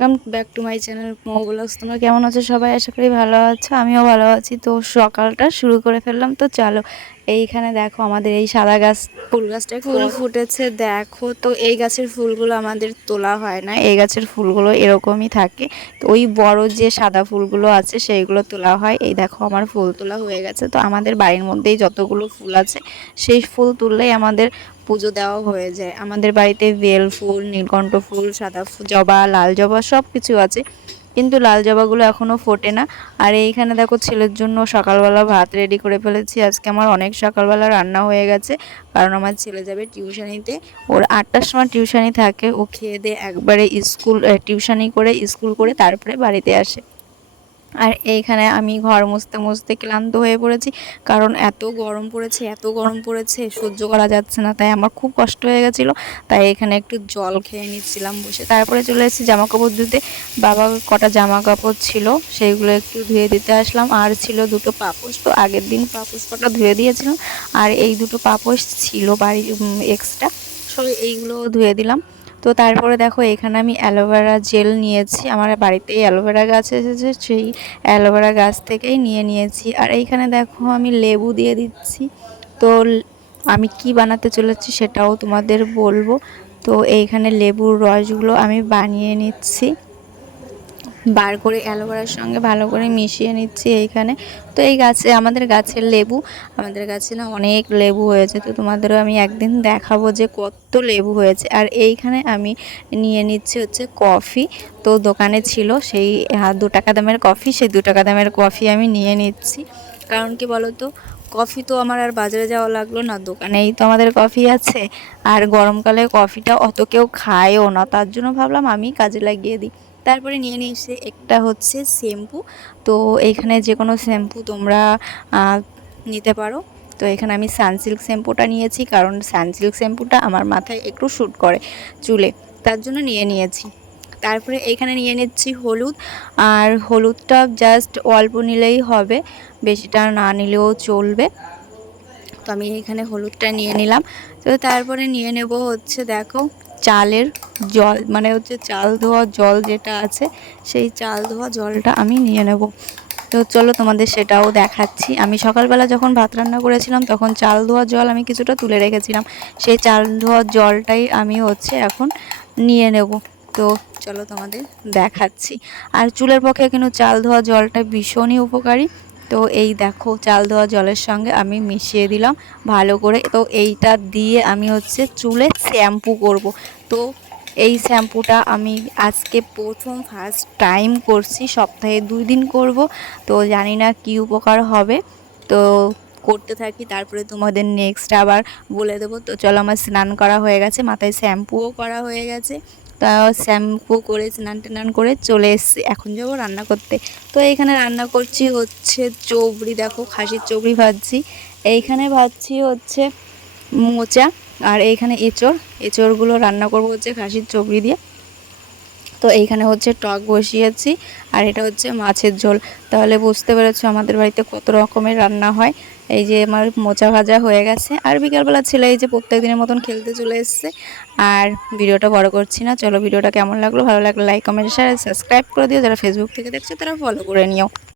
Welcome back to my channel Mo vlogs তোমরা কেমন আছো? সবাই আশা করি ভালো আছো আমিও ভালো আছি। তো সকালটা শুরু করে ফেললাম। তো চলো এইখানে দেখো আমাদের এই সাদা গাছ ফুল গাছটা ফুল ফুটেছে দেখো। তো এই গাছের ফুলগুলো আমাদের তোলা হয় না। এই গাছের ফুলগুলো এরকমই থাকে। তো ওই বড় যে সাদা ফুলগুলো আছে সেইগুলো তোলা হয়। এই দেখো আমার ফুল তোলা হয়ে গেছে। তো আমাদের বাড়ির মধ্যেই যতগুলো ফুল আছে সেই ফুল তুললেই আমাদের পুজো দেওয়া হয়ে যায়। আমাদের বাড়িতে বেল ফুল, নীলকণ্ঠ ফুল, সাদা জবা, লাল জবা সব কিছু আছে। কিন্তু লাল জবাগুলো এখনও ফোটে না। আর এইখানে দেখো ছেলের জন্য সকালবেলা ভাত রেডি করে ফেলেছি। আজকে আমার অনেক সকালবেলা রান্না হয়ে গেছে। কারণ আমার ছেলে যাবে টিউশানিতে। ওর আটটার সময় টিউশানি থাকে। ও খেয়ে দিয়ে একবারে স্কুল টিউশানি করে, স্কুল করে তারপরে বাড়িতে আসে। আর এইখানে আমি ঘর মুছতে মুছতে ক্লান্ত হয়ে পড়েছি, কারণ এত গরম পড়েছে, এত গরম পড়েছে, সহ্য করা যাচ্ছে না, তাই আমার খুব কষ্ট হয়ে গেছিল, তাই এখানে একটু জল খেয়ে নিচ্ছিলাম বসে। তারপরে চলে এসেছি জামা কাপড় ধুতে, বাবা কটা জামা কাপড় ছিল, সেইগুলো একটু ধুয়ে দিতে আসলাম, আর ছিল দুটো পাপোশ, তো আগের দিন পাপোশ কটা ধুয়ে দিয়েছিলাম, আর এই দুটো পাপোশ ছিল বাড়ি এক্সট্রা সব এইগুলো ধুয়ে দিলাম তো তারপরে দেখো, এখানে আমি অ্যালোভেরা জেল নিয়েছি। আমার বাড়িতেই অ্যালোভেরা গাছ এসেছে, সেই অ্যালোভেরা গাছ থেকেই নিয়ে নিয়েছি। আর এইখানে দেখো, আমি লেবু দিয়ে দিচ্ছি। তো আমি কি বানাতে চলেছি সেটাও তোমাদের বলব। তো এইখানে লেবুর রসগুলো আমি বানিয়ে নিচ্ছি। বার করে অ্যালোভেরার সঙ্গে ভালো করে মিশিয়ে নিচ্ছি এইখানে। তো এই গাছে, আমাদের গাছের লেবু, আমাদের গাছে না অনেক লেবু হয়েছে। তো তোমাদেরও আমি একদিন দেখাবো যে কত লেবু হয়েছে। আর এইখানে আমি নিয়ে নিচ্ছি হচ্ছে কফি। তো দোকানে ছিল সেই দু টাকা দামের কফি, সেই দু টাকা দামের কফি আমি নিয়ে নিচ্ছি। কারণ কি বলো তো কফি তো আমার আর বাজারে যাওয়া লাগল না, দোকানেই তো আমাদের কফি আছে। আর গরমকালে কফিটা অত কেউ খায়ও না। তার জন্য ভাবলাম আমি কাজে লাগিয়ে দিই। তারপরে নিয়ে নিয়েছে একটা হচ্ছে শ্যাম্পু। তো এখানে যে কোনো শ্যাম্পু তোমরা নিতে পারো। তো এখানে আমি সানসিল্ক শ্যাম্পুটা নিয়েছি, কারণ সানসিল্ক শ্যাম্পুটা আমার মাথায় একটু শ্যুট করে চুলে, তার জন্য নিয়ে নিয়েছি। তারপরে এখানে নিয়ে নিচ্ছি হলুদ, আর হলুদটা জাস্ট অল্প নিলেই হবে, বেশিটা না নিলেও চলবে। তো আমি এখানে হলুদটা নিয়ে নিলাম। তো তারপরে নিয়ে নেব হচ্ছে, দেখো চালের জল মানে হচ্ছে চাল ধোয়া জল যেটা আছে, সেই চাল ধোয়া জলটা আমি নিয়ে নেব। তো চলো তোমাদের সেটাও দেখাচ্ছি। আমি সকালবেলা যখন ভাত রান্না করেছিলাম, তখন চাল ধোয়া জল আমি কিছুটা তুলে রেখেছিলাম। সেই চাল ধোয়া জলটাই আমি হচ্ছে এখন নিয়ে নেব। তো চলো তোমাদের দেখাচ্ছি। আর চুলের পক্ষে কিন্তু চাল ধোয়া জলটা ভীষণই উপকারী। তো এই দেখো, চাল ধোয়া জলের সঙ্গে আমি মিশিয়ে দিলাম ভালো করে। তো এইটা দিয়ে আমি হচ্ছে চুলে শ্যাম্পু করব। তো এই শ্যাম্পুটা আমি আজকে প্রথম ফার্স্ট টাইম করছি, সপ্তাহে দুই দিন করব। তো জানি না কী উপকার হবে। তো করতে থাকি, তারপরে তোমাদের নেক্সট আবার বলে দেবো। তো চলো আমার স্নান করা হয়ে গেছে, মাথায় শ্যাম্পুও করা হয়ে গেছে। তা শ্যাম্পু করে, স্নান টান করে চলে এসছি। এখন যাব রান্না করতে। তো এইখানে রান্না করছি হচ্ছে চবড়ি। দেখো, খাসির চবড়ি ভাজছি। এইখানে ভাজছি হচ্ছে মোচা আর এইখানে এঁচড়। এঁচড়গুলো রান্না করব হচ্ছে খাসির চবড়ি দিয়ে। তো এইখানে হচ্ছে টক বসিয়েছি, আর এটা হচ্ছে মাছের ঝোল। তাহলে বুঝতে পেরেছ আমাদের বাড়িতে কত রকমের রান্না হয়। এই যে আমার মোচা ভাজা হয়ে গেছে, আর বিকালবেলা ছেলে এই যে প্রত্যেক দিনের মতন খেলতে চলে এসছে। আর ভিডিওটা বড় করছি না, চলো ভিডিওটা কেমন লাগল, ভালো লাগল লাইক কমেন্ট শেয়ার সাবস্ক্রাইব করে দিও। যারা ফেসবুক থেকে দেখছ, তারা ফলো করে নিও।